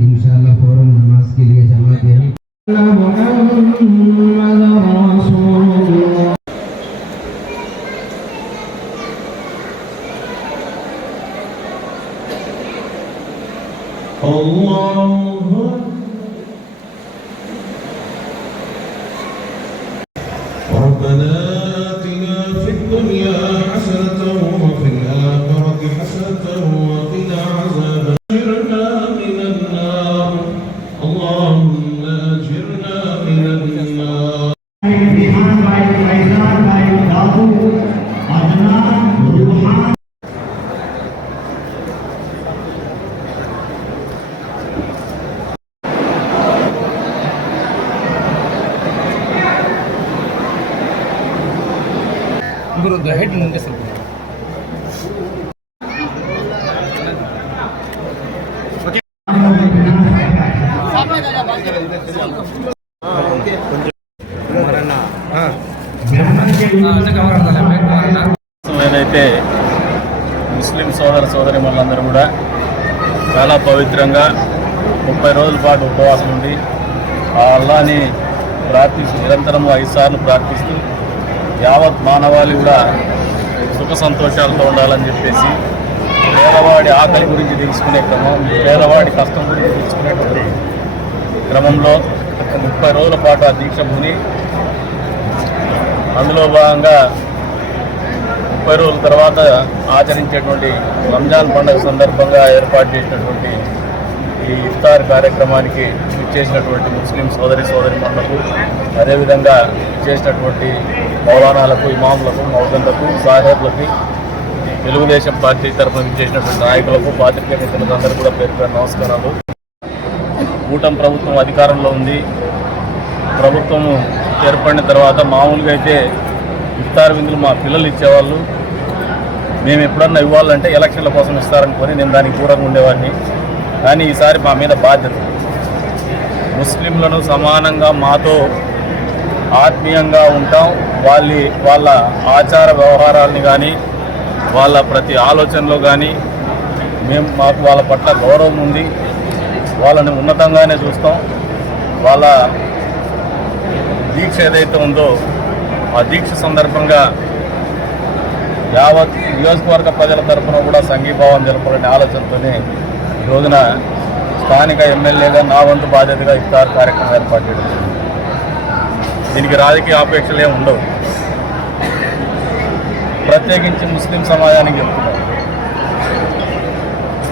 इंशाअल्लाह फौरन नमाज के लिए जमात यहीं ربنا آتنا في الدنيا حسنة وفي الآخرة حسنة وقنا عذاب أجرنا من النار اللهم أجرنا من النار the head ಮುಂದೆ ಸ್ವಲ್ಪ ఏదైతే ముస్లిం సోదరి మనందరూ కూడా చాలా పవిత్రంగా 30 రోజుల పాటు ఉపవాసం ఉండి ఆ అల్లాని ప్రార్థిస్తూ నిరంతరం 5 సార్లు ప్రార్థిస్తూ యావత్ మానవాళి కూడా సుఖ సంతోషాలతో ఉండాలని చెప్పేసి పేదవాడి ఆకలి గురించి తెలుసుకునే క్రమం, పేదవాడి కష్టం గురించి తెలుసుకునేటువంటి క్రమంలో 30 రోజుల పాటు ఆ దీక్ష ముని అందులో భాగంగా 30 రోజుల తర్వాత ఆచరించేటువంటి రంజాన్ పండుగ సందర్భంగా ఏర్పాటు చేసినటువంటి ఈ ఇఫ్తార్ కార్యక్రమానికి ఇచ్చేసినటువంటి ముస్లిం సోదరిమణులకు, అదేవిధంగా చేసినటువంటి మౌలానాలకు, ఇమాములకు, మౌజన్లకు, సాహెబ్లకు, తెలుగుదేశం పార్టీ తరఫున చేసినటువంటి నాయకులకు, పాత్రికేయ మిత్రులకు అందరూ కూడా పేరు పేరు నమస్కారాలు. కూటమి ప్రభుత్వం అధికారంలో ఉంది. ప్రభుత్వం ఏర్పడిన తర్వాత మామూలుగా అయితే ఇఫ్తార్ విందులు మా పిల్లలు ఇచ్చేవాళ్ళు. మేము ఎప్పుడన్నా ఇవ్వాలంటే ఎలక్షన్ల కోసం ఇస్తారనుకొని నేను దానికి దూరంగా ఉండేవాడిని. కానీ ఈసారి మా మీద బాధ్యత, ముస్లింలను సమానంగా మాతో ఆత్మీయంగా ఉంటాం, వాళ్ళ ఆచార వ్యవహారాలని కానీ వాళ్ళ ప్రతి ఆలోచనలో కానీ మాకు వాళ్ళ పట్ల గౌరవం ఉంది. వాళ్ళని ఉన్నతంగానే చూస్తాం. వాళ్ళ దీక్ష ఏదైతే ఉందో ఆ దీక్ష సందర్భంగా యావత్ నియోజకవర్గ ప్రజల తరఫున కూడా సంఘీభావం జరపాలనే ఆలోచనతోనే ఈ రోజున స్థానిక ఎమ్మెల్యేగా నా వంతు బాధ్యతగా ఇఫ్తార్ కార్యక్రమం ఏర్పాటు చేయడం. దీనికి రాజకీయ ఆపేక్షలు ఏమి ఉండవు. ప్రత్యేకించి ముస్లిం సమాజానికి చెప్తున్నాం,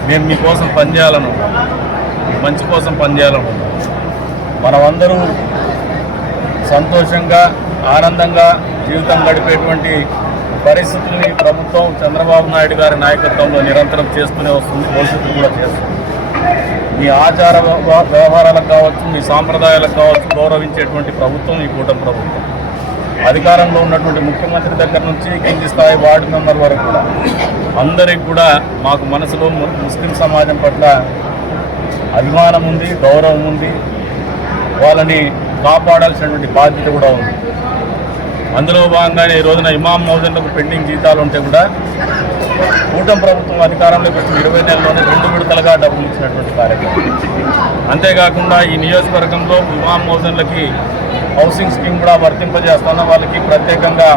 మేము మీకోసం పనిచేయాలను, మంచి కోసం పనిచేయాలను. మనమందరూ సంతోషంగా ఆనందంగా జీవితం గడిపేటువంటి పరిస్థితుల్ని ప్రభుత్వం చంద్రబాబు నాయుడు గారి నాయకత్వంలో నిరంతరం చేస్తూనే వస్తుంది, భవిష్యత్తు కూడా చేస్తుంది. మీ ఆచార వ్యవహారాలకు కావచ్చు, మీ సాంప్రదాయాలకు కావచ్చు గౌరవించేటువంటి ప్రభుత్వం ఈ కూటమి ప్రభుత్వం. అధికారంలో ఉన్నటువంటి ముఖ్యమంత్రి దగ్గర నుంచి కింది స్థాయి వార్డు మెంబర్ వరకు కూడా అందరికి కూడా మాకు మనసులో ముస్లిం సమాజం పట్ల అభిమానం ఉంది, గౌరవం ఉంది. వాళ్ళని కాపాడాల్సినటువంటి బాధ్యత కూడా ఉంది. అందులో భాగంగానే ఈ రోజున ఇమాం మౌజన్లకు పెండింగ్ జీతాలు ఉంటే కూడా కూటమి ప్రభుత్వం అధికారంలోకి వచ్చిన 20 నెలల్లోనే 2 విడతలుగా డబ్బులు ఇచ్చినటువంటి కార్యక్రమం. అంతేకాకుండా ఈ నియోజకవర్గంలో ఇమాం మౌజన్లకి హౌసింగ్ స్కీమ్ కూడా వర్తింపజేస్తున్న వాళ్ళకి ప్రత్యేకంగా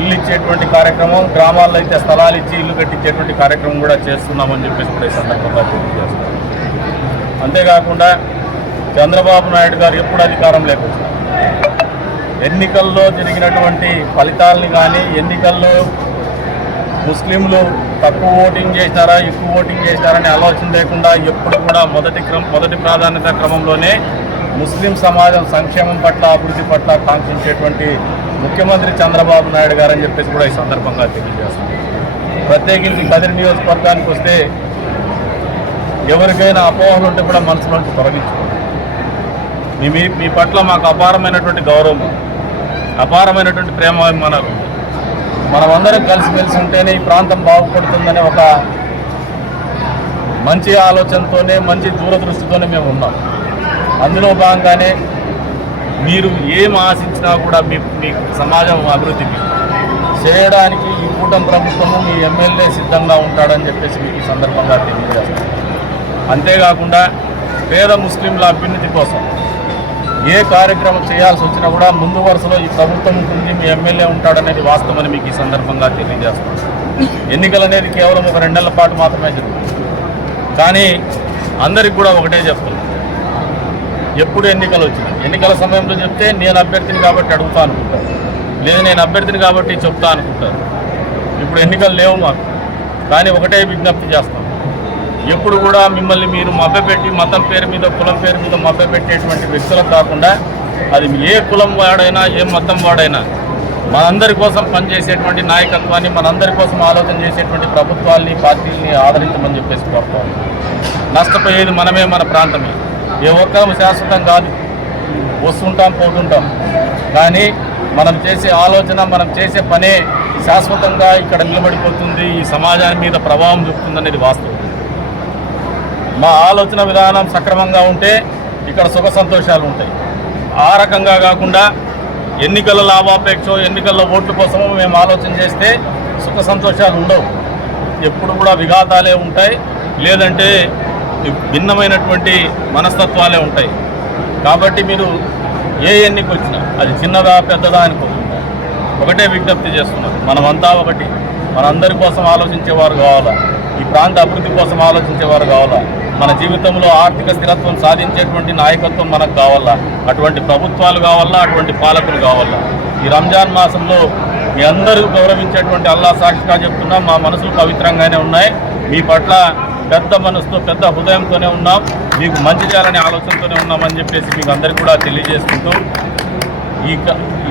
ఇల్లు ఇచ్చేటువంటి కార్యక్రమం, గ్రామాల్లో అయితే స్థలాలు ఇచ్చి ఇల్లు కట్టించేటువంటి కార్యక్రమం కూడా చేస్తున్నామని చెప్పేసి కూడా ఈ సందర్భంగా తెలియజేస్తున్నాం. అంతేకాకుండా చంద్రబాబు నాయుడు గారు ఎప్పుడు అధికారం లేకొచ్చినా ఎన్నికల్లో జరిగినటువంటి ఫలితాలని కానీ, ఎన్నికల్లో ముస్లింలు తక్కువ ఓటింగ్ చేసినారా ఎక్కువ ఓటింగ్ చేసినారనే ఆలోచన లేకుండా ఎప్పుడు కూడా మొదటి ప్రాధాన్యత క్రమంలోనే ముస్లిం సమాజం సంక్షేమం పట్ల, అభివృద్ధి పట్ల కాంక్షించేటువంటి ముఖ్యమంత్రి చంద్రబాబు నాయుడు గారు అని చెప్పేసి కూడా ఈ సందర్భంగా తెలియజేస్తాం. ప్రత్యేకించి కదిరి నియోజకవర్గానికి వస్తే ఎవరికైనా అపోహలు ఉంటే కూడా మనసులోంచి తొలగించుకోండి. మీ పట్ల మాకు అపారమైనటువంటి గౌరవం, అపారమైనటువంటి ప్రేమాభిమానాలు. మనమందరం కలిసిమెలిసి ఉంటేనే ఈ ప్రాంతం బాగుపడుతుందనే ఒక మంచి ఆలోచనతోనే, మంచి దూరదృష్టితోనే మేము ఉన్నాం. అందులో భాగంగానే మీరు ఏం ఆశించినా కూడా మీ సమాజం అభివృద్ధికి చేయడానికి ఈ కూటమి ప్రభుత్వము మీ ఎమ్మెల్యే సిద్ధంగా ఉంటాడని చెప్పేసి మీకు ఈ సందర్భంగా తెలియజేస్తాం. అంతేకాకుండా పేద ముస్లింల అభ్యున్నతి కోసం ఏ కార్యక్రమం చేయాల్సి వచ్చినా కూడా ముందు వరుసలో ఈ ప్రభుత్వం ఉంటుంది, మీ ఎమ్మెల్యే ఉంటాడనేది వాస్తవమని మీకు ఈ సందర్భంగా తెలియజేస్తాం. ఎన్నికలు అనేది కేవలం ఒక 2 నెలల పాటు మాత్రమే జరుగుతుంది. కానీ అందరికి కూడా ఒకటే చెప్తున్నాను, ఎప్పుడు ఎన్నికలు వచ్చినా ఎన్నికల సమయంలో చెప్తే నేను అభ్యర్థిని కాబట్టి అడుగుతా అనుకుంటారు, లేదు నేను అభ్యర్థిని కాబట్టి చెప్తా అనుకుంటారు. ఇప్పుడు ఎన్నికలు లేవు మాకు, కానీ ఒకటే విజ్ఞప్తి చేస్తాం, ఎప్పుడు కూడా మిమ్మల్ని మీరు మభ్యపెట్టి మతం పేరు మీద, కులం పేరు మీద మభ్యపెట్టేటువంటి వ్యక్తులకు కాకుండా, అది ఏ కులం వాడైనా ఏ మతం వాడైనా మనందరి కోసం పనిచేసేటువంటి నాయకత్వాన్ని, మనందరి కోసం ఆలోచన చేసేటువంటి ప్రభుత్వాల్ని, పార్టీలని ఆదరించమని చెప్పేసి కోరుతాం. నష్టపోయేది మనమే, మన ప్రాంతమే. ఏ ఒక్కరం శాశ్వతం కాదు, వస్తుంటాం పోతుంటాం. కానీ మనం చేసే ఆలోచన, మనం చేసే పనే శాశ్వతంగా ఇక్కడ నిలబడిపోతుంది, ఈ సమాజాన్ని మీద ప్రభావం చూపుతుందనేది వాస్తవం. మా ఆలోచన విధానం సక్రమంగా ఉంటే ఇక్కడ సుఖ సంతోషాలు ఉంటాయి. ఆ రకంగా కాకుండా ఎన్నికల లాభాపేక్ష, ఎన్నికల్లో ఓట్ల కోసమో మేము ఆలోచన చేస్తే సుఖ సంతోషాలు ఉండవు. ఎప్పుడు కూడా విఘాతాలే ఉంటాయి, లేదంటే భిన్నమైనటువంటి మనస్తత్వాలే ఉంటాయి. కాబట్టి మీరు ఏ ఎన్నిక వచ్చినా అది చిన్నదా పెద్దదా అనుకోకుండా ఒకటే విజ్ఞప్తి చేస్తున్నారు, మనమంతా ఒకటి, మనందరి కోసం ఆలోచించేవారు కావాలా, ఈ ప్రాంత అభివృద్ధి కోసం ఆలోచించేవారు కావాలా, మన జీవితంలో ఆర్థిక స్థిరత్వం సాధించేటువంటి నాయకత్వం మనకు కావాలా, అటువంటి ప్రభుత్వాలు కావాలా, అటువంటి పాలకులు కావాలా. ఈ రంజాన్ మాసంలో మీ అందరూ గౌరవించేటువంటి అల్లా సాక్షిగా చెప్తున్నా, మా మనసులు పవిత్రంగానే ఉన్నాయి. మీ పట్ల పెద్ద మనసుతో, పెద్ద హృదయంతోనే ఉన్నాం, మీకు మంచి చేయాలనే ఆలోచనతోనే ఉన్నామని చెప్పేసి మీకు అందరికీ కూడా తెలియజేసుకుంటూ,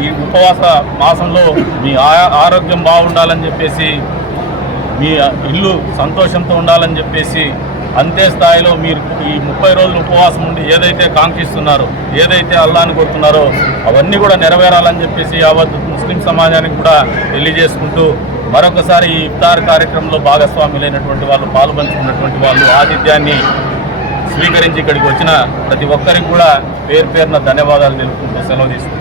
ఈ ఉపవాస మాసంలో మీ ఆరోగ్యం బాగుండాలని చెప్పేసి, మీ ఇల్లు సంతోషంతో ఉండాలని చెప్పేసి, అంతే స్థాయిలో మీరు ఈ 30 రోజులు ఉపవాసం ఉండి ఏదైతే కాంక్షిస్తున్నారో, ఏదైతే అల్లాహ్ని కోరుతున్నారో అవన్నీ కూడా నెరవేరాలని చెప్పేసి యావత్ ముస్లిం సమాజానికి కూడా తెలియజేసుకుంటూ, మరొకసారి ఈ ఇఫ్తార్ కార్యక్రమంలో భాగస్వాములైనటువంటి వాళ్ళు, పాల్పంచుకున్నటువంటి వాళ్ళు, ఆతిథ్యాన్ని స్వీకరించి ఇక్కడికి వచ్చిన ప్రతి ఒక్కరికి కూడా పేరు పేరున ధన్యవాదాలు తెలుపుకుంటూ సెలవు తీసుకుంటారు.